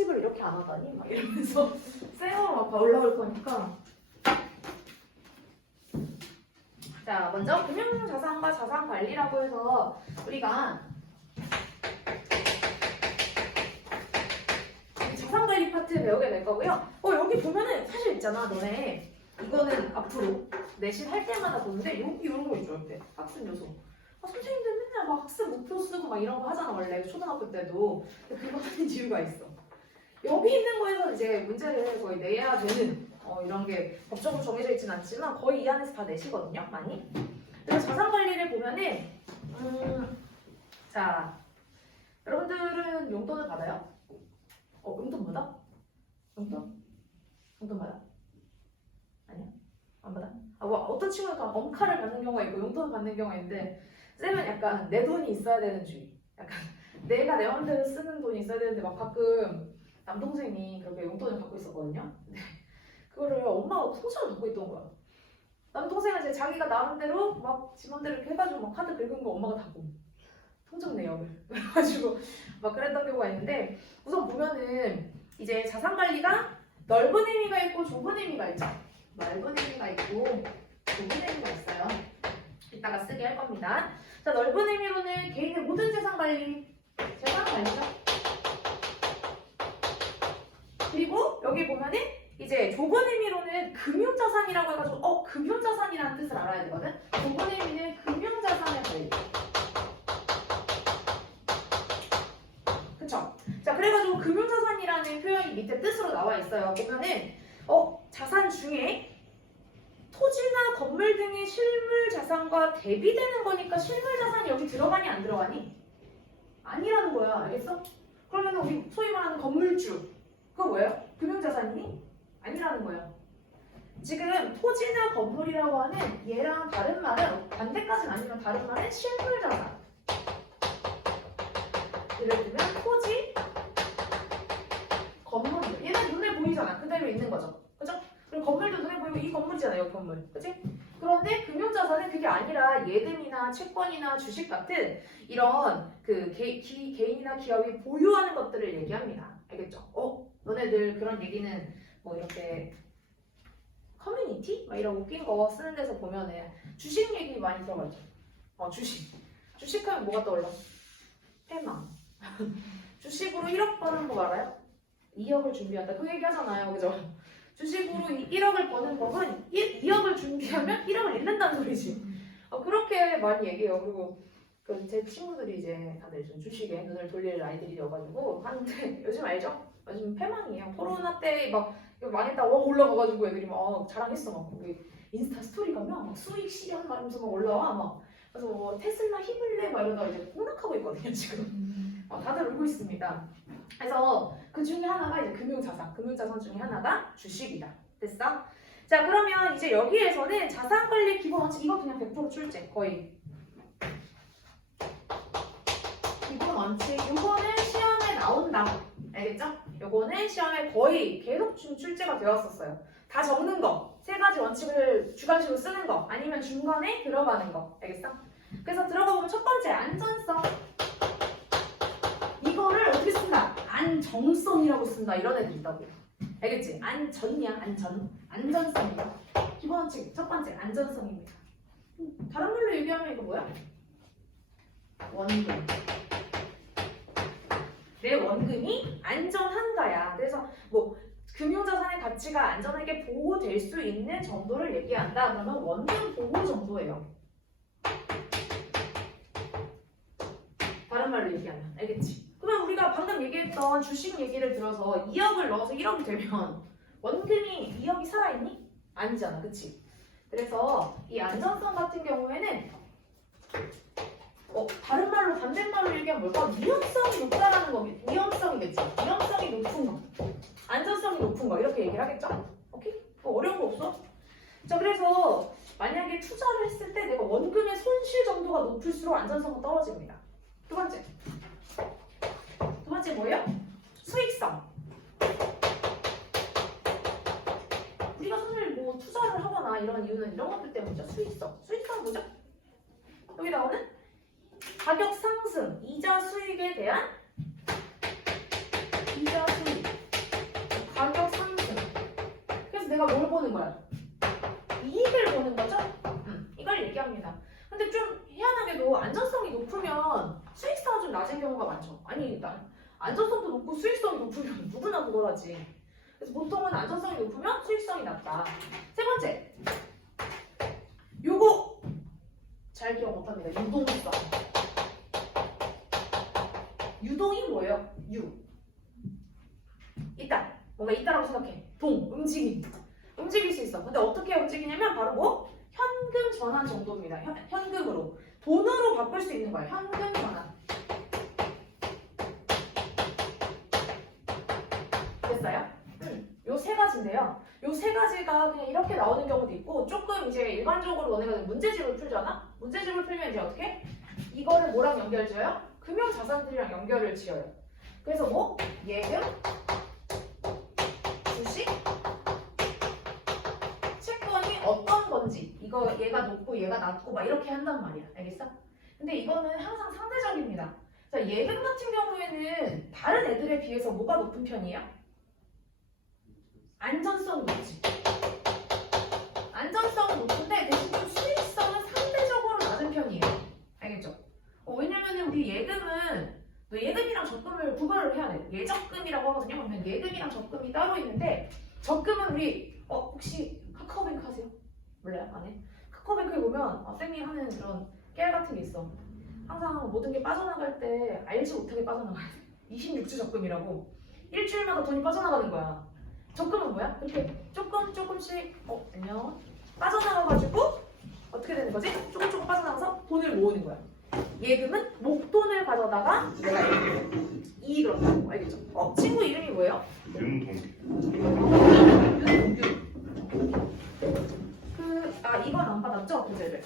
회식을 이렇게 안 하다니? 막 이러면서 쌩으로 막 올라올 거니까. 자, 먼저 금융자산과 자산관리라고 해서 우리가 자산관리 파트 배우게 될 거고요. 여기 보면은 사실 있잖아, 너네 이거는 앞으로 내신 할 때마다 보는데 여기 이런 거 있죠, 이렇게 학습 요소. 선생님들 맨날 막 학습 목표 쓰고 막 이런 거 하잖아, 원래 초등학교 때도. 근데 그거 하는 이유가 있어. 여기 있는 거에서 이제 문제를 거의 내야 되는 이런 게 법적으로 정해져 있진 않지만 거의 이 안에서 다 내시거든요, 많이. 그래서 자산관리를 보면은 자, 여러분들은 용돈을 받아요? 용돈 받아? 용돈 받아? 아니야? 안 받아? 어떤 친구는 엄카를 받는 경우가 있고 용돈을 받는 경우가 있는데 쌤은 약간 내 돈이 있어야 되는 주의. 약간 내가 내 맘대로 쓰는 돈이 있어야 되는데 막 가끔 남동생이 그렇게 용돈을 받고 있었거든요. 근데 그거를 엄마가 통째로 받고 있던 거야. 남동생은 이제 자기가 나름대로 막 지 맘대로 이렇게 해가지고 막 카드 긁은 거 엄마가 다 봄. 통장 내역을. 그래가지고 막 그랬던 경우가 있는데 우선 보면은 이제 자산관리가 넓은 의미가 있고 좁은 의미가 있죠. 넓은 의미가 있고 좁은 의미가 있어요. 이따가 쓰게 할 겁니다. 자, 넓은 의미로는 개인의 모든 재산관리죠. 그리고 여기 보면은 이제 좁은 의미로는 금융자산이라고 해가지고 금융자산이라는 뜻을 알아야 되거든. 좁은 의미는 금융자산의 관리. 그쵸? 자, 그래가지고 금융자산이라는 표현이 밑에 뜻으로 나와 있어요. 보면은 자산 중에 토지나 건물 등의 실물 자산과 대비되는 거니까 실물 자산이 여기 들어가니 안 들어가니? 아니라는 거야. 알겠어? 그러면 우리 소위 말하는 건물주 그거 뭐예요? 금융자산이니? 아니라는 거예요. 지금 토지나 건물이라고 하는 얘랑 다른 말은 반대까지는 아니면 다른 말은 실물 자산. 예를 들면 토지, 건물 얘는 눈에 보이잖아. 그대로 있는 거죠. 그죠? 그리고 건물도 눈에 보이고 이 건물이잖아요. 이 건물. 그치? 그런데 금융자산은 그게 아니라 예금이나 채권이나 주식 같은 이런 그 개인이나 기업이 보유하는 것들을 얘기합니다. 알겠죠? 너네들 그런 얘기는 뭐 이렇게 커뮤니티? 막 이런 웃긴 거 쓰는 데서 보면은 주식 얘기 많이 들어가 있죠. 주식하면 뭐가 떠올라? 패망. 주식으로 1억 버는 거 알아요? 2억을 준비한다. 그 얘기 하잖아요. 그죠? 주식으로 1억을 버는 법은 2억을 준비하면 1억을 잃는다는 소리지. 그렇게 많이 얘기해요. 그리고 제 친구들이 이제 다들 좀 주식에 눈을 돌릴 아이들이어가지고 하는데 요즘 알죠? 요즘 패망이에요. 코로나 때 막 망했다고 올라가가지고 애들이 막 자랑했어. 막 우리 인스타 스토리 가면 막 수익 실현 막 이러면서 막 올라와. 막 그래서 뭐 테슬라 힘을 내 막 이러다가 이제 폭락하고 있거든요 지금. 다들 울고 있습니다. 그래서 그 중에 하나가 이제 금융자산 중에 하나가 주식이다. 됐어? 자, 그러면 이제 여기에서는 자산관리 기본 원칙 이거 그냥 100% 출제 거의. 기본 원칙 요거는 시험에 나온다. 알겠죠? 요거는 시험에 거의 계속 출제가 되었었어요. 다 적는 거, 세 가지 원칙을 주관식으로 쓰는 거, 아니면 중간에 들어가는 거. 알겠어? 그래서 들어가 보면 첫 번째 안전성. 이거를 어떻게 쓴다? 안정성이라고 쓴다. 이런 애들 있다고. 알겠지? 안전이야, 안전성이야. 기본 원칙 첫 번째 안전성입니다. 다른 말로 얘기하면 이거 뭐야? 원금. 내 원금이 안전한가야. 그래서 뭐 금융자산의 가치가 안전하게 보호될 수 있는 정도를 얘기한다. 그러면 원금 보호 정도예요. 다른 말로 얘기하면. 알겠지? 그러면 우리가 방금 얘기했던 주식 얘기를 들어서 2억을 넣어서 1억이 되면 원금이 2억이 살아있니? 아니잖아. 그치? 그래서 이 안전성 같은 경우에는 다른 말로 반대말로 얘기하면 뭘까? 위험성이 높다라는 거겠지. 위험성이겠지. 위험성이 높은 거. 안전성이 높은 거. 이렇게 얘기를 하겠죠? 오케이? 어려운 거 없어? 자, 그래서 만약에 투자를 했을 때 내가 원금의 손실 정도가 높을수록 안전성은 떨어집니다. 두 번째 뭐예요? 수익성. 우리가 사실 뭐 투자를 하거나 이런 이유는 이런 것들 때문이죠. 수익성. 수익성 뭐죠? 여기 나오는 가격 상승, 이자 수익에 대한 이자 수익. 제가 뭘 보는 거야? 이익을 보는 거죠? 이걸 얘기합니다. 근데 좀 희한하게도 안전성이 높으면 수익성은 좀 낮은 경우가 많죠. 아니, 안전성도 높고 수익성이 높으면 누구나 그걸 하지. 그래서 보통은 안전성이 높으면 수익성이 낮다. 세 번째, 요거 잘 기억 못합니다. 유동성. 유동이 뭐예요? 있다. 뭔가 있다라고 생각해. 움직임. 움직일 수 있어. 근데 어떻게 움직이냐면 바로 뭐? 현금 전환 정도입니다. 현금으로. 돈으로 바꿀 수 있는 거예요. 현금 전환. 됐어요? 요 세 가지인데요. 요 세 가지가 그냥 이렇게 나오는 경우도 있고 조금 이제 일반적으로 너네가 문제집을 풀잖아? 문제집을 풀면 이제 어떻게? 이거를 뭐랑 연결 지어요? 금융자산들이랑 연결을 지어요. 그래서 뭐? 예금, 주식, 채권이 어떤 건지 이거 얘가 높고 얘가 낮고 막 이렇게 한단 말이야. 알겠어? 근데 이거는 항상 상대적입니다. 자, 예금 같은 경우에는 다른 애들에 비해서 뭐가 높은 편이에요? 안전성이 높지. 안전성은 높은데 대신 좀 수익성은 상대적으로 낮은 편이에요. 알겠죠? 왜냐면은 우리 예금은 또 예금이랑 적금을 구별을 해야 돼. 예적금이라고 하거든요. 그러면 예금이랑 적금이 따로 있는데 적금은 우리 혹시 카카오뱅크 하세요? 몰라요? 안 해? 카카오뱅크에 보면 쌤이 하는 그런 깨알 같은 게 있어. 항상 모든 게 빠져나갈 때 알지 못하게 빠져나가야 돼. 26주 적금이라고. 일주일마다 돈이 빠져나가는 거야. 적금은 뭐야? 이렇게 조금씩 안녕 빠져나가가지고 어떻게 되는 거지? 조금 빠져나가서 돈을 모으는 거야. 예금은 목돈을 가져다가 내가 이익을 얻는다고. 알겠죠? 친구 이름이 뭐예요? 윤동규. 이건 안 받았죠? 교재를.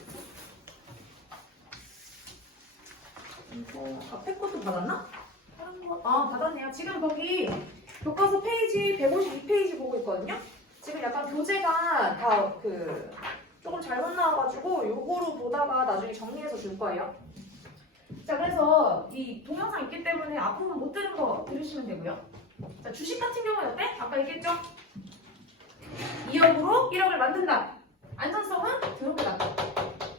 이거 앞에 것도 받았나? 받았네요. 지금 거기 교과서 페이지 152페이지 보고 있거든요. 지금 약간 교재가 다 조금 잘못 나와가지고 요거로 보다가 나중에 정리해서 줄 거예요. 자, 그래서 이 동영상 있기 때문에 앞부분 못 들은 거 들으시면 되고요. 자, 주식 같은 경우는 어때? 아까 얘기했죠? 2억으로 1억을 만든다. 안전성은 더럽게 낮다.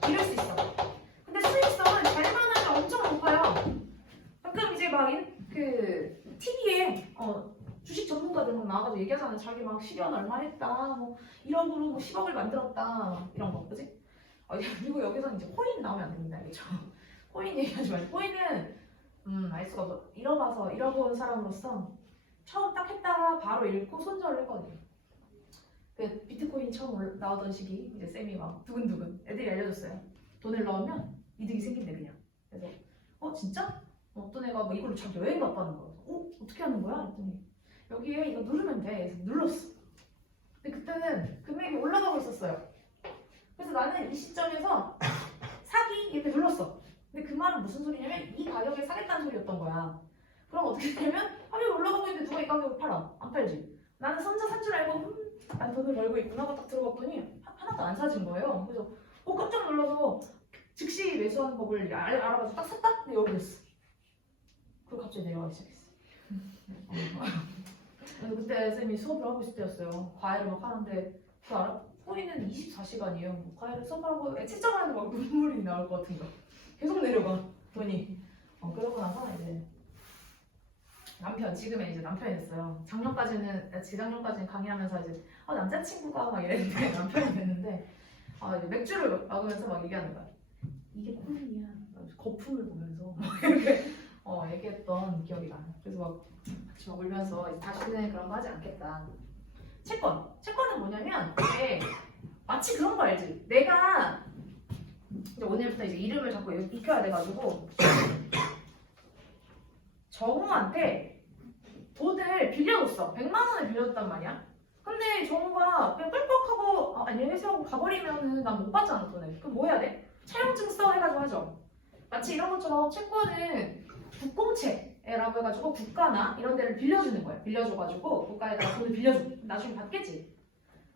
이럴 수 있어. 근데 수익성은 잘만 하면 엄청 높아요. 가끔 이제 막 TV에 주식 전문가들 막 나와가지고 얘기하잖아요. 자기 막 10원 얼마 했다, 뭐 1억으로 뭐 10억을 만들었다, 이런 거, 그지? 그리고 여기서는 이제 코인 나오면 안 됩니다, 알겠죠? 코인 얘기하지 말고. 코인은 알 수가 없어. 잃어본 사람으로서 처음 딱 했다가 바로 잃고 손절을 했거든요. 비트코인 처음 나오던 시기 이제 쌤이 막 두근두근 애들이 알려줬어요. 돈을 넣으면 이득이 생긴대 그냥. 그래서 진짜? 어떤 애가 뭐 이걸로 자기 여행 갔다는 거야. 어떻게 하는 거야? 했더니 여기에 이거 누르면 돼. 그래서 눌렀어. 근데 그때는 금액이 올라가고 있었어요. 그래서 나는 이 시점에서 사기 이렇게 눌렀어. 근데 그 말은 무슨 소리냐면 이 가격에 사겠다는 소리였던 거야. 그럼 어떻게 되면 가격이 올라가고 있는데 누가 이 가격을 팔아? 안 팔지. 나는 선자 산 줄 알고 난 돈을 벌고 있구나 하고 딱 들어갔더니 하나도 안 사진 거예요. 그래서 깜짝 놀라서 즉시 매수하는 법을 알아가지고 딱 샀다? 근데 여기 됐어. 그리고 갑자기 내려가기 시작했어. 그때 쌤이 수업을 하고 있을 때였어요. 과외를 막 하는데 그거 알아? 코인은 24시간이에요. 과외를 수업하고 채점하는데 막 눈물이 나올 것 같은 거. 계속 내려가 돈이. 그러고 나서 이제 지금은 이제 남편이 됐어요. 재작년까지는 강의하면서 이제 남자친구가 막 이랬는데 남편이 됐는데 이제 맥주를 먹으면서 막 얘기하는 거야. 이게 코인이야. 거품을 보면서 막 이렇게 얘기했던 기억이 나요. 그래서 막 같이 막 울면서 다시는 그런 거 하지 않겠다. 채권은 뭐냐면 이게 마치 그런 거 알지? 내가 이제 오늘부터 이제 이름을 자꾸 익혀야 돼가지고 정우한테 돈을 빌려줬어. 100만 원을 빌려줬단 말이야. 근데 정우가 그냥 꿀꺽하고 안녕히 계세요 하고 가버리면은 난 못 받잖아 돈을. 그럼 뭐 해야 돼? 차용증 써 해가지고 하죠. 마치 이런 것처럼 채권은 국공채라고 해가지고 국가나 이런 데를 빌려주는 거예요. 빌려줘가지고 국가에다가 돈을 빌려줘. 나중에 받겠지.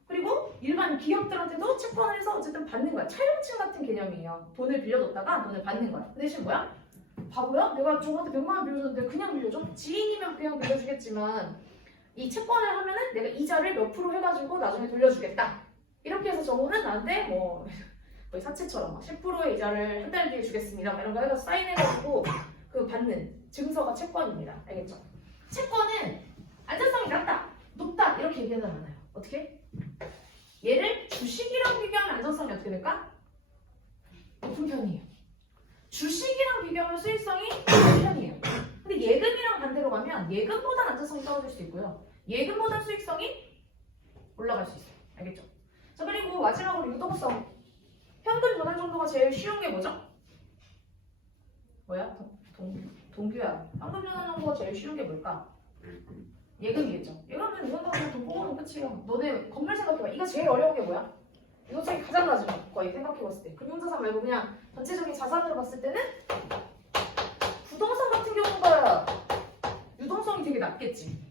그리고 일반 기업들한테도 채권을 해서 어쨌든 받는 거야. 차용증 같은 개념이에요. 돈을 빌려줬다가 돈을 받는 거야. 그 대신 뭐야? 바보야? 내가 정한테 100만 원 빌려줬는데 그냥 빌려줘? 지인이면 그냥 빌려주겠지만 이 채권을 하면은 내가 이자를 몇 프로 해가지고 나중에 돌려주겠다. 이렇게 해서 저거는 나한테 뭐 거의 사채처럼 10%의 이자를 한 달 뒤에 주겠습니다. 이런 거 해서 사인해가지고 그 받는 증서가 채권입니다. 알겠죠? 채권은 안전성이 높다 이렇게 얘기하잖아요. 어떻게? 얘를 주식이랑 비교하면 안전성이 어떻게 될까? 높은 편이에요. 주식이랑 비교하면 수익성이 높은 편이에요. 근데 예금이랑 반대로 가면 예금보다 안전성이 떨어질 수 있고요. 예금보다 수익성이 올라갈 수 있어요. 알겠죠? 자, 그리고 마지막으로 유동성. 현금 전환 정도가 제일 쉬운 게 뭐죠? 뭐야? 동규야. 현금 전환 정도가 제일 쉬운 게 뭘까? 예금이겠죠. 예금은 이런다고 그냥 돈 뽑으면 끝이에요. 너네 건물 생각해봐. 이거 제일 어려운 게 뭐야? 유동성이 가장 낮은 거 거의 생각해봤을 때. 금융자산 말고 그냥 전체적인 자산으로 봤을 때는 부동산 같은 경우가 유동성이 되게 낮겠지.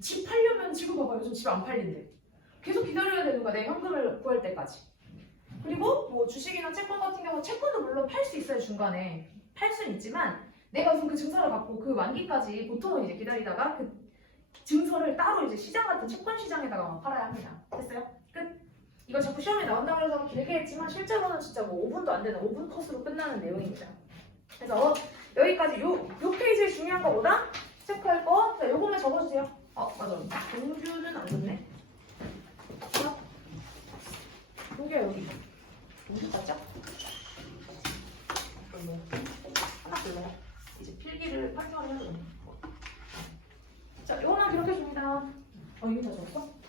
집 팔려면 지금 봐봐. 요즘 집 안 팔린대. 계속 기다려야 되는 거야. 내 현금을 구할 때까지. 그리고 뭐 주식이나 채권 같은 경우 채권도 물론 팔 수 있어요. 중간에. 팔 수는 있지만 내가 우선 그 증서를 갖고 그 만기까지 보통은 이제 기다리다가 그 증서를 따로 이제 시장 같은 채권 시장에다가 팔아야 합니다. 됐어요? 끝. 이거 자꾸 시험에 나온다고 해서 길게 했지만 실제로는 진짜 뭐 5분도 안 되는 5분 컷으로 끝나는 내용입니다. 그래서 여기까지 요 페이지에 중요한 거보다 체크할 거, 자, 요것만 적어주세요. 맞아. 동규는 안 좋네. 동규야 여기. 동규 맞죠? 하나 불러. 이제 필기를 판정을 해야 돼. 자, 요거만 기록해줍니다. 이거 다 적었어?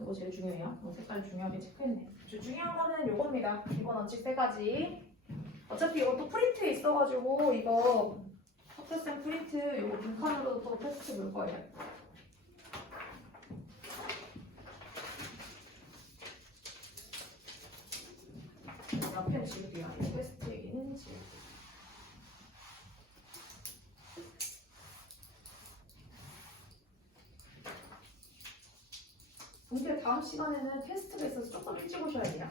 이거 제일 중요해요. 색깔 중요하게 체크했네. 중요한 거는 요겁니다. 기본 원칙 3가지. 어차피 이것도 프린트에 있어가지고 이거 학교생 프린트 요거 빈칸으로 또 테스트 볼 거예요. 앞에는 지울게요. 테스트 얘기는 지울게요. 근데 다음 시간에는 테스트가 있어서 조금 일찍 오셔야 돼요.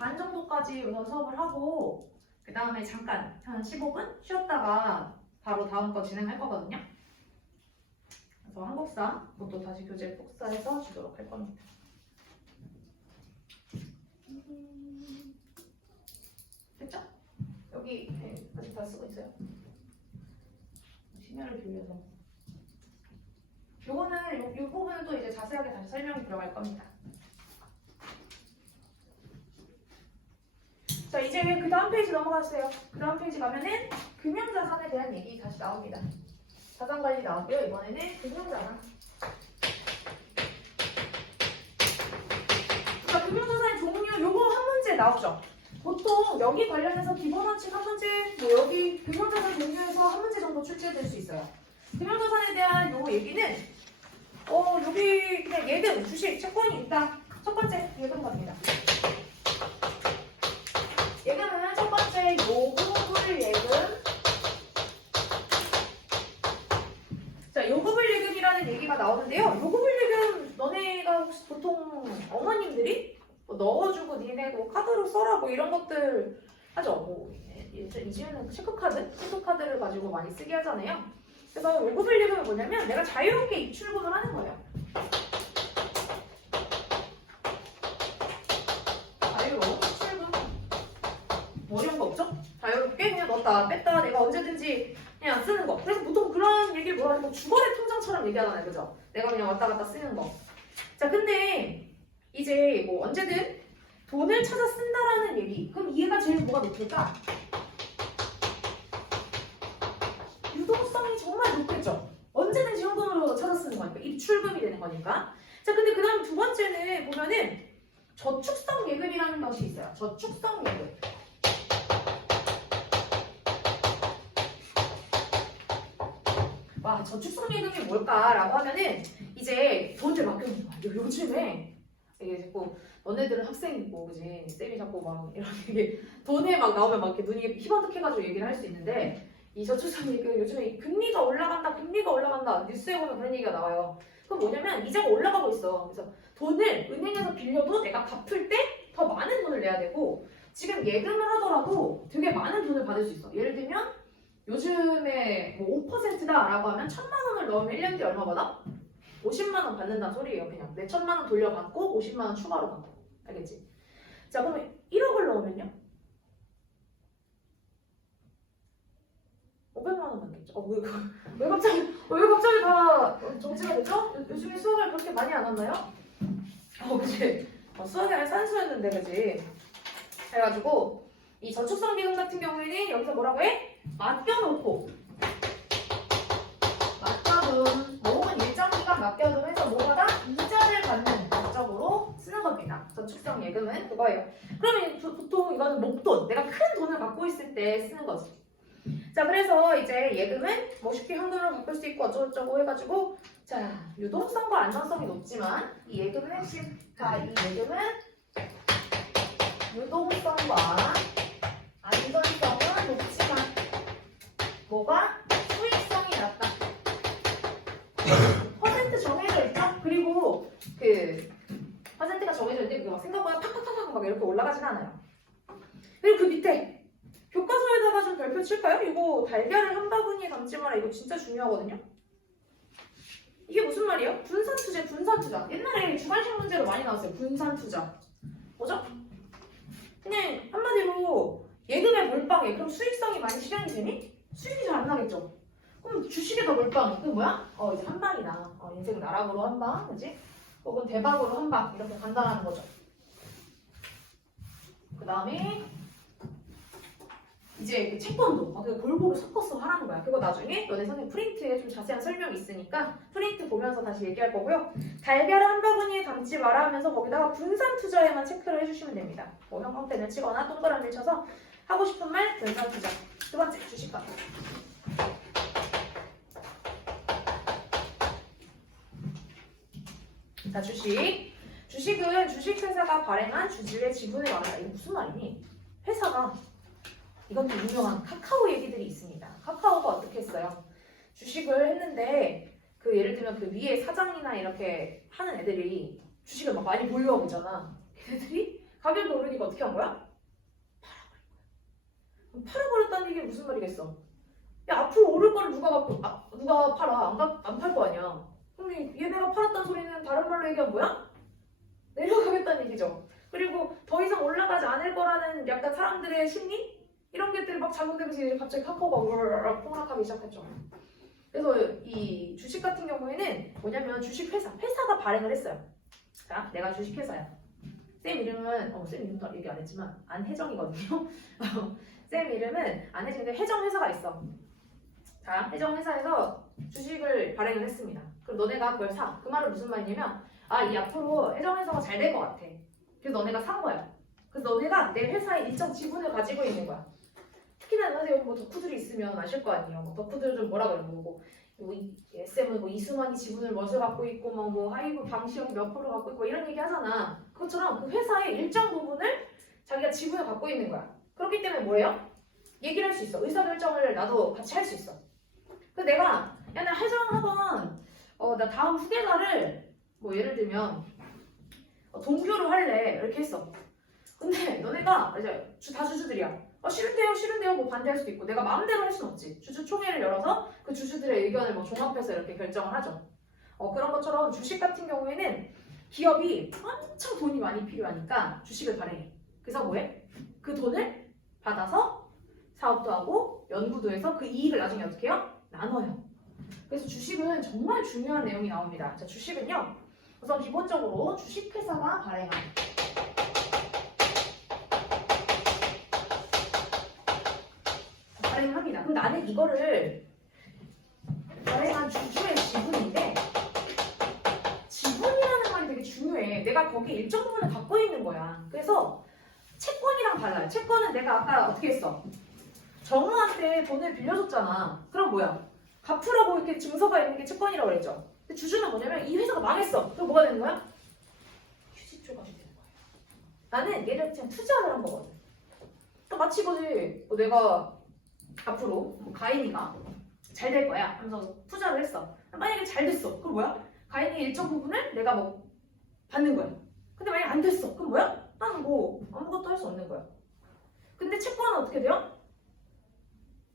반 정도까지 우선 수업을 하고 그 다음에 잠깐 한 15분 쉬었다가 바로 다음 거 진행할 거거든요. 그래서 한국사 그것도 다시 교재 복사해서 주도록 할 겁니다. 됐죠? 여기 아직 다 쓰고 있어요. 심혈을 빌려서 요거는 요 부분은 또 이제 자세하게 다시 설명이 들어갈 겁니다. 자, 이제 그 다음 페이지 넘어가세요. 그 다음 페이지 가면은 금융자산에 대한 얘기 다시 나옵니다. 자산관리 나오고요. 이번에는 금융자산. 자, 금융자산의 종류 요거 한 문제 나오죠. 보통 여기 관련해서 기본원칙 한 문제, 뭐 여기 금융자산 종류에서 한 문제 정도 출제될 수 있어요. 금융자산에 대한 요 얘기는 여기 그냥 예금, 주식, 채권이 있다. 첫 번째 예금 갑니다. 예금은 첫 번째 요금을 예금. 자, 요금을 예금이라는 얘기가 나오는데요. 요금을 예금 너네가 혹시 보통 어머님들이 뭐 넣어주고 니네 뭐 카드로 써라 뭐 이런 것들 하죠. 뭐 이제는 체크카드를 가지고 많이 쓰게 하잖아요. 그래서 요금을 예금은 뭐냐면 내가 자유롭게 입출금을 하는 거예요. 어려운 거 없죠? 자유롭게 그냥 넣었다 뺐다 내가 언제든지 그냥 쓰는 거. 그래서 보통 그런 얘기를 뭐라 하면 주거래 통장처럼 얘기하잖아요. 그죠? 내가 그냥 왔다 갔다 쓰는 거. 자, 근데 이제 뭐 언제든 돈을 찾아 쓴다라는 얘기. 그럼 이해가 제일 뭐가 높을까? 유동성이 정말 높겠죠? 언제든지 현금으로 찾아 쓰는 거니까 입출금이 되는 거니까. 자, 근데 그 다음 두 번째는 보면은 저축성 예금이라는 것이 있어요. 저축성 예금. 와, 저축성 예금이 뭘까라고 하면은 이제 돈을 맡겨놓는 거야. 요즘에 이게 자꾸 너네들은 학생이고 그지? 쌤이 자꾸 막 이렇게 돈에 막 나오면 막 이렇게 눈이 희번뜩해가지고 얘기를 할 수 있는데 이 저축성 예금 요즘에 금리가 올라간다 뉴스에 보면 그런 얘기가 나와요. 그건 뭐냐면 이자가 올라가고 있어. 그래서 돈을 은행에서 빌려도 내가 갚을 때 더 많은 돈을 내야 되고 지금 예금을 하더라도 되게 많은 돈을 받을 수 있어. 예를 들면 요즘에 뭐 5%다라고 하면 1,000만 원을 넣으면 1년 뒤에 얼마 받아? 50만 원 받는다는 소리예요. 그냥 내 1,000만 원 돌려받고 50만 원 추가로 받고. 알겠지? 자, 그러면 1억을 넣으면요? 500만 원 받겠죠? 왜 갑자기 다 정지가 됐죠? 요즘에 수학을 그렇게 많이 안 왔나요? 그치? 수학이 산수였는데, 그치? 그래가지고 이 저축성 기금 같은 경우에는 여기서 뭐라고 해? 맡겨놓고 맡겨둔 혹은 일정 기간 맡겨둔 해서 뭐마다 이자를 받는 목적으로 쓰는 겁니다. 저축성 예금은 그거예요. 그러면 보통 이거는 목돈, 내가 큰 돈을 갖고 있을 때 쓰는 거지. 자, 그래서 이제 예금은 뭐 쉽게 현금으로 바꿀 수 있고 어쩌고저쩌고 해가지고 자, 유동성과 안정성이 높지만 이 예금은 핵심. 자, 이 예금은 유동성과 안전성은 높지만 뭐가? 수익성이 낮다. 퍼센트 정해져 있죠? 그리고 그 퍼센트가 정해져 있는데 그게 막 생각보다 팍팍팍팍 막 이렇게 올라가진 않아요. 그리고 그 밑에 교과서에다가 좀 별표 칠까요? 이거 달걀을 한 바구니에 담지 마라. 이거 진짜 중요하거든요. 이게 무슨 말이에요? 분산투자, 분산투자. 옛날에 주관식 문제로 많이 나왔어요. 분산투자. 뭐죠? 그냥 한마디로 예금에 몰빵해. 그럼 수익성이 많이 실현이 되니? 수익이 잘 안 나겠죠? 그럼 주식에 더 몰빵해. 그게 뭐야? 이제 한 방이다. 인생 나락으로 한 방, 그지? 혹은 대박으로 한 방. 이렇게 간단한 거죠. 그 다음에 이제 그 채권도 그 골고루 섞어서 하라는 거야. 그거 나중에 너네 선생님 프린트에 좀 자세한 설명이 있으니까 프린트 보면서 다시 얘기할 거고요. 달걀 한 바구니에 담지 마라 하면서 거기다가 분산 투자에만 체크를 해주시면 됩니다. 뭐 형광펜을 치거나 동그라미를 쳐서 하고 싶은 말 분산 투자. 두 번째 주식과. 자, 주식. 주식은 주식회사가 발행한 주주의 지분을 말한다. 이게 무슨 말이니? 회사가 이것도 유명한 카카오 얘기들이 있습니다. 카카오가 어떻게 했어요? 주식을 했는데 그 예를 들면 그 위에 사장이나 이렇게 하는 애들이 주식을 막 많이 보유하고 있잖아. 걔네들이 가격이 오르니까 어떻게 한 거야? 팔아버렸다는 얘기는 무슨 말이겠어? 야, 앞으로 오를 거를 누가 팔아? 안 팔 거 아니야. 그럼 얘네가 팔았다는 소리는 다른 말로 얘기하면 뭐야? 내려가겠다는 얘기죠. 그리고 더 이상 올라가지 않을 거라는 약간 사람들의 심리? 이런 것들이 막 작용되면서 이제 갑자기 카카오가 우르르 폭락하기 시작했죠. 그래서 이 주식 같은 경우에는 뭐냐면 회사가 발행을 했어요. 자, 내가 주식회사야. 쌤 이름은 쌤 이름도 얘기 안 했지만 안혜정이거든요. 쌤 이름은 안혜정인데 혜정회사가 있어. 자, 혜정회사에서 주식을 발행을 했습니다. 그럼 너네가 그걸 사. 그 말은 무슨 말이냐면 이 앞으로 혜정회사가 잘 될 것 같아. 그래서 너네가 산 거야. 그래서 너네가 내 회사에 일정 지분을 가지고 있는 거야. 특히나 선생님 뭐 덕후들이 있으면 아실 거 아니에요. 뭐 덕후들 좀 뭐라 그래 뭐 SM은 뭐 이수만이 지분을 멋을 갖고 있고 뭐 하이브 방시형 몇 프로 갖고 있고 이런 얘기 하잖아. 그것처럼 그 회사의 일정 부분을 자기가 지분을 갖고 있는 거야. 그렇기 때문에 뭐예요? 얘기를 할 수 있어. 의사결정을 나도 같이 할 수 있어. 그래서 내가 야, 나 해정학원 나 다음 후계자를 뭐 예를 들면 동교로 할래 이렇게 했어. 근데 너네가 이제 다 주주들이야. 싫은데요 뭐 반대할 수도 있고 내가 마음대로 할 수는 없지. 주주총회를 열어서 그 주주들의 의견을 뭐 종합해서 이렇게 결정을 하죠. 그런 것처럼 주식 같은 경우에는 기업이 엄청 돈이 많이 필요하니까 주식을 발행해. 그래서 뭐해? 그 돈을 받아서 사업도 하고 연구도 해서 그 이익을 나중에 어떻게 해요? 나눠요. 그래서 주식은 정말 중요한 내용이 나옵니다. 자, 주식은요. 우선 기본적으로 주식회사가 발행합니다. 그럼 나는 이거를 발행한 주주의 지분인데 때문에 내가 거기 일정 부분을 갖고 있는 거야. 그래서 채권이랑 달라요. 채권은 내가 아까 어떻게 했어? 정우한테 돈을 빌려줬잖아. 그럼 뭐야? 갚으라고 이렇게 증서가 있는 게 채권이라고 그랬죠. 근데 주주는 뭐냐면 이 회사가 망했어. 그럼 뭐가 되는 거야? 휴지조가 되는 거야. 나는 얘를 그냥 투자를 한 거거든. 또 마치 이거지. 내가 앞으로 가인이가 잘 될 거야 하면서 투자를 했어. 만약에 잘 됐어. 그럼 뭐야? 가인이 일정 부분을 내가 뭐 받는 거야. 근데 만약에 안 됐어. 그럼 뭐야? 나는 뭐 아무것도 할 수 없는 거야. 근데 채권은 어떻게 돼요?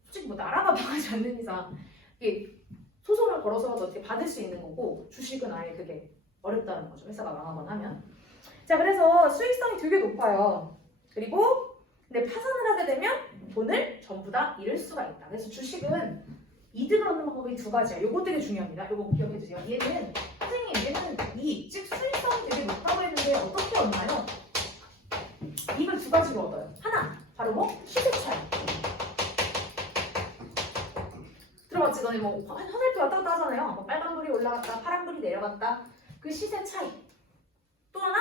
솔직히 뭐 나라가 망하지 않는 이상 이게 소송을 걸어서라도 어떻게 받을 수 있는 거고 주식은 아예 그게 어렵다는 거죠. 회사가 망하거나 하면. 자, 그래서 수익성이 되게 높아요. 그리고 근데 파산을 하게 되면 돈을 전부 다 잃을 수가 있다. 그래서 주식은 이득을 얻는 방법이 두 가지야. 요거 되게 중요합니다. 요거 기억해 주세요. 얘는 선생님 얘는 이익, 즉 수익성이 되게 높다고 했는데 어떻게 얻나요? 이익을 두 가지로 얻어요. 하나, 바로 뭐? 시세 차이. 들어봤지? 너네 뭐 화살표 왔다 갔다 하잖아요. 뭐 빨간불이 올라갔다, 파란불이 내려갔다. 그 시세 차이. 또 하나?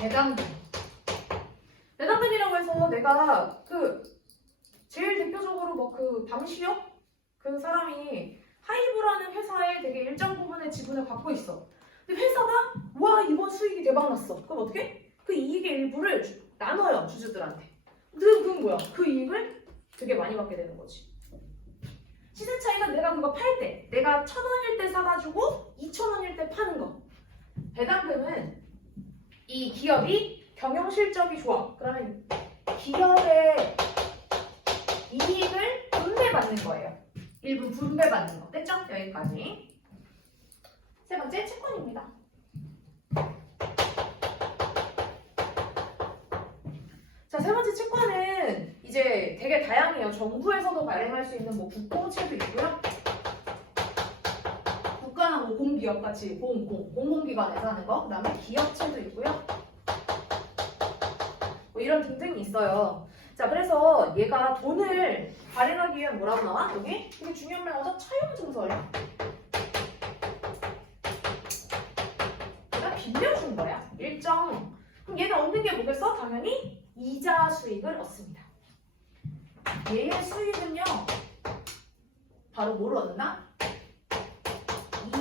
배당금. 배당금이라고 해서 내가 제일 대표적으로 뭐 방시혁? 그 사람이 하이브라는 회사에 되게 일정 부분의 지분을 갖고 있어. 근데 회사가 와 이번 수익이 대박났어. 그럼 어떻게? 그 이익의 일부를 나눠요 주주들한테. 그건 뭐야? 그 이익을 되게 많이 받게 되는 거지. 시세 차이가 내가 그거 팔 때, 내가 1,000원일 때 사가지고 2,000원일 때 파는 거. 배당금은 이 기업이 경영 실적이 좋아. 그러면 기업의 이익을 분배받는 거예요. 일부 분배받는 거. 됐죠? 여기까지. 세 번째 채권입니다. 자, 세 번째 채권은 이제 되게 다양해요. 정부에서도 발행할 수 있는 뭐 국공채도 있고요. 국가나 뭐 공기업 같이 공공기관에서 하는 거. 그 다음에 기업채도 있고요. 뭐 이런 등등이 있어요. 자, 그래서 얘가 돈을 발행하기 위한 뭐라고 나와? 여기 되게 중요한 말 나와서 차용증서야. 내가 빌려준 거야. 일정. 그럼 얘는 얻는 게 뭐겠어? 당연히 이자 수익을 얻습니다. 얘의 수익은요. 바로 뭘 얻나?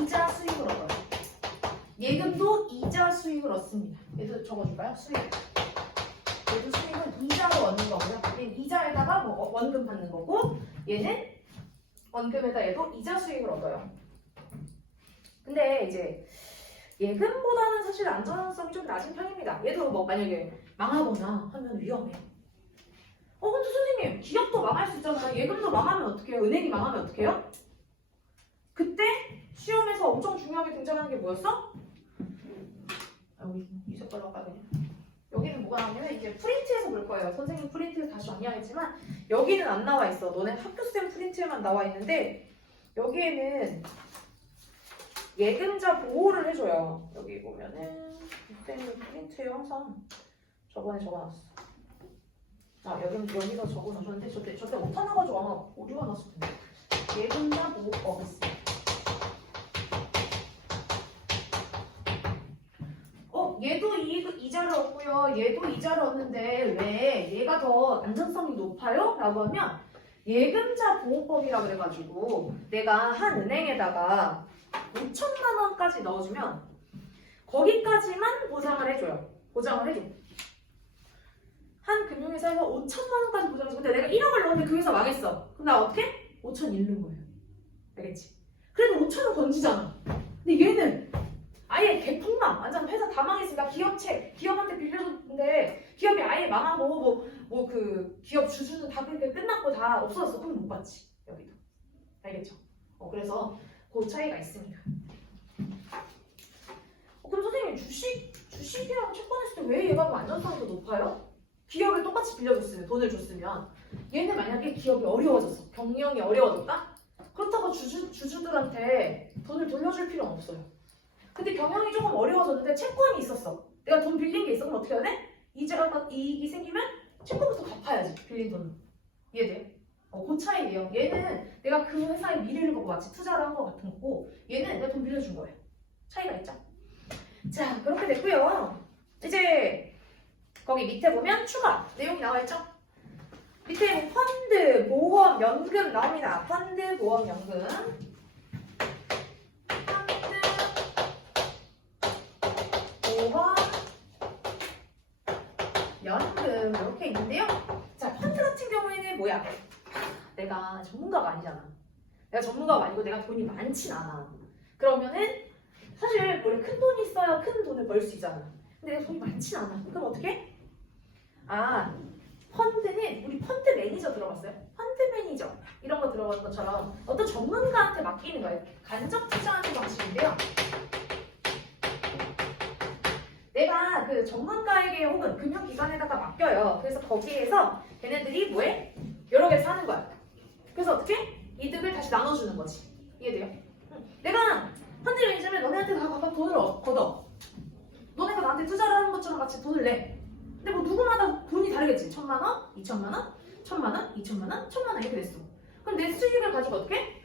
이자 수익을 얻어요. 예금도 이자 수익을 얻습니다. 얘도 적어줄까요? 수익. 얘도 수익은 이자로 얻는 거고요. 얘는 이자에다가 뭐 원금 받는 거고 얘는 원금에다 얘도 이자 수익을 얻어요. 근데 이제 예금보다는 사실 안전성이 좀 낮은 편입니다. 얘도 뭐 만약에 망하거나 하면 위험해. 근데 선생님 기업도 망할 수 있잖아요. 예금도 망하면 어떡해요? 은행이 망하면 어떡해요? 그때 시험에서 엄청 중요하게 등장하는 게 뭐였어? 여기 이 색깔로 할까 그냥. 여기는 뭐가 나오냐면 이제 프린트에서 볼 거예요. 선생님 프린트에서 다시 정리하겠지만 여기는 안 나와 있어. 너네 학교쌤 프린트에만 나와 있는데 여기에는 예금자 보호를 해줘요. 여기 보면은 쌤 프린트에 항상 저번에 적어놨어. 여기서 적어놓으셨는데 저때 오타 나가지고 아마 오류가 났을 텐데. 예금자 보호법 있습니다. 얘도 이자를 얻고요. 얘도 이자를 얻는데 왜 얘가 더 안전성이 높아요? 라고 하면 예금자 보호법이라고 그래가지고 내가 한 은행에다가 5천만 원까지 넣어주면 거기까지만 보상을 해줘요. 보장을 해줘. 한 금융회사에서 5천만 원까지 보장해줘. 근데 내가 1억을 넣었는데 그 회사 망했어. 그럼 나 어떻게? 5천 잃는 거예요. 알겠지? 그래도 5천 원 건지잖아. 근데 얘는 아예 개폭망. 완전 회사 다 망했으니까 기업한테 빌려줬는데 기업이 아예 망하고 그 기업 주주는 다 그렇게 끝났고 다 없어졌어. 그럼 못 받지. 여기도. 알겠죠? 그래서 그 차이가 있습니다. 그럼 선생님 주식이랑 채권했을 때 왜 얘가 더 안전성이 더 높아요? 기업을 똑같이 빌려줬으면 돈을 줬으면 얘는 만약에 기업이 어려워졌어. 경영이 어려워졌다? 그렇다고 주주들한테 돈을 돌려줄 필요는 없어요. 근데 경영이 조금 어려워졌는데 채권이 있었어. 내가 돈 빌린 게 있어. 그럼 어떻게 해야 돼? 이익이 생기면 채권부터 갚아야지. 빌린 돈은. 이해돼? 그 차이예요. 얘는 내가 그 회사의 미래를 보고 마치 투자를 한 것 같은 거고 얘는 내가 돈 빌려준 거예요. 차이가 있죠. 자, 그렇게 됐고요. 이제 거기 밑에 보면 추가 내용이 나와 있죠. 밑에 뭐 펀드, 보험, 연금 나옵니다. 펀드, 보험, 연금. 펀드, 보험, 연금 이렇게 있는데요. 자, 펀드 같은 경우에는 뭐야? 내가 전문가가 아니잖아. 내가 전문가가 아니고 내가 돈이 많진 않아. 그러면은 사실 원래 큰 돈이 있어야 큰 돈을 벌 수 있잖아. 근데 내가 돈이 많진 않아. 그럼 어떻게? 아, 펀드는 우리 펀드 매니저 들어봤어요? 펀드 매니저 이런 거 들어본 것처럼 어떤 전문가한테 맡기는 거예요. 간접 투자하는 방식인데요. 내가 그 전문가에게 혹은 금융기관에다가 맡겨요. 그래서 거기에서 걔네들이 뭐해? 여러 개 사는 거야. 그래서 어떻게? 이득을 다시 나눠주는 거지. 이해돼요? 내가 펀드 매니저면 너네한테 다 각각 돈을 걷어. 너네가 나한테 투자를 하는 것처럼 같이 돈을 내. 근데 뭐 누구마다 돈이 다르겠지. 1,000만 원, 2,000만 원, 1,000만 원, 2,000만 원, 1,000만 원 이렇게 됐어. 그럼 내 수익을 가지고 어떻게?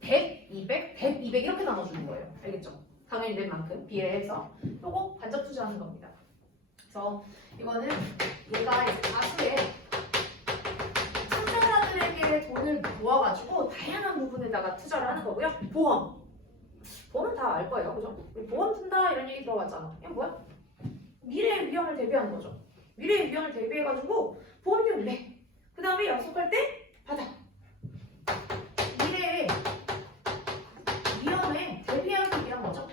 100, 200, 100, 200 이렇게 나눠주는 거예요. 알겠죠? 당연히 낸 만큼 비례해서 요거 간접 투자하는 겁니다. 그래서 이거는 얘가 다수의 투자자들에게 돈을 모아가지고 다양한 부분에다가 투자를 하는 거고요. 보험은 다 알 거예요, 그죠? 우리 보험 튼다 이런 얘기 들어봤잖아. 이건 뭐야? 미래의 위험을 대비하는 거죠. 미래의 위험을 대비해가지고 보험료를 내. 그 다음에 약속할 때 받아. 미래의 위험에 대비하기 위한 거죠.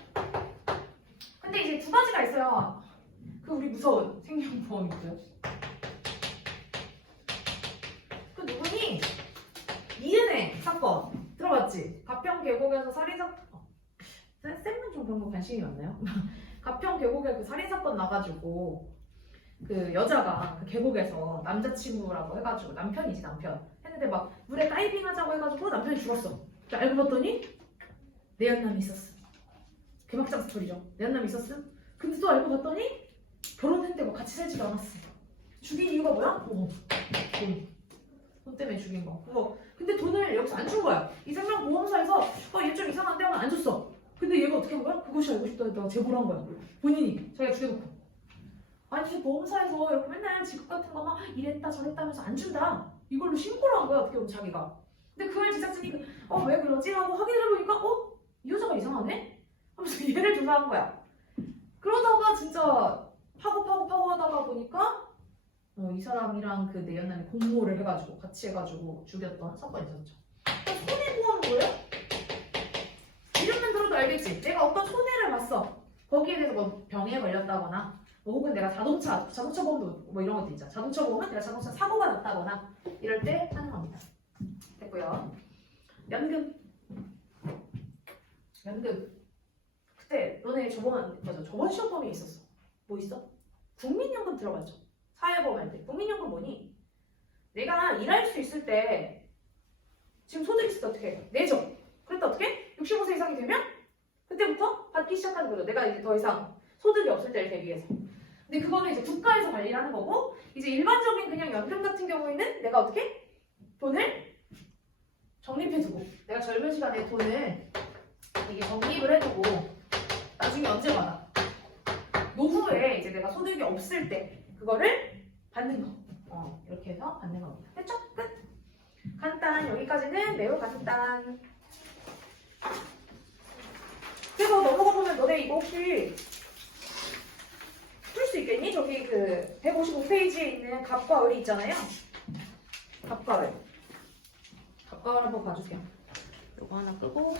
근데 이제 두 가지가 있어요. 그 우리 무서운 생명보험이 있고요. 그 누구니? 이은혜 사건 들어봤지? 가평 계곡에서 살인사건. 쌤은 좀 그런 거 관심이 많나요? 가평 계곡에 그 살인사건 나가지고 그 여자가 그 계곡에서 남자친구라고 해가지고 남편 했는데 막 물에 다이빙 하자고 해가지고 남편이 죽었어. 알고 봤더니 내연남이 있었어. 개막장 스토리죠. 내연남이 있었어. 근데 또 알고 봤더니 결혼했는데 뭐 같이 살지도 않았어. 죽인 이유가 뭐야? 돈 때문에 죽인 거. 근데 돈을 여기서 안 준 거야. 이 생명보험사에서 얘 좀 이상한데 하면 안 줬어. 근데 얘가 어떻게 한 거야? 그것이 알고 싶다 해서 제보를 한 거야. 본인이 자기가 죽여놓고. 아니 보험사에서 이렇게 맨날 지급 같은 거 막 이랬다 저랬다 하면서 안 준다. 이걸로 신고를 한 거야 어떻게 보면 자기가. 근데 그걸 제작진이 왜 그러지? 하고 확인을 해보니까 이 여자가 이상하네? 하면서 얘를 조사한 거야. 그러다가 진짜 파고 하다가 보니까 이 사람이랑 그 내연남이 공모를 해가지고 같이 해가지고 죽였던 사건이 있었죠. 손해보험은 뭐예요? 이름만 들어도 알겠지? 내가 어떤 손해를 봤어. 거기에 대해서 뭐 병에 걸렸다거나 혹은 내가 자동차 보험도 뭐 이런 것도 있잖아. 자동차 보험은 내가 자동차 사고가 났다거나 이럴 때 하는 겁니다. 됐고요. 연금. 그때 너네 저번 시험 범위 있었어. 뭐 있어? 국민연금 들어봤죠? 사회보험 할 때. 국민연금 뭐니? 내가 일할 수 있을 때 지금 소득 있을 때 어떻게 해? 내죠. 그랬다 어떻게? 65세 이상이 되면 그때부터 받기 시작하는 거죠. 내가 이제 더 이상 소득이 없을 때를 대비해서. 근데 그거는 이제 국가에서 관리를 하는 거고, 이제 일반적인 그냥 연금 같은 경우에는 내가 어떻게? 돈을 적립해두고, 내가 젊은 시간에 돈을 이게 적립을 해두고 나중에 언제 받아? 노후에 이제 내가 소득이 없을 때 그거를 받는 거. 이렇게 해서 받는 겁니다. 됐죠? 끝. 간단. 여기까지는 매우 간단. 그래서 넘어가 보면 너네 이거 혹시 풀 수 있겠니? 저기 그 155페이지에 있는 갑과 을이 있잖아요. 갑과 을 한번 봐주세요. 이거 하나 끄고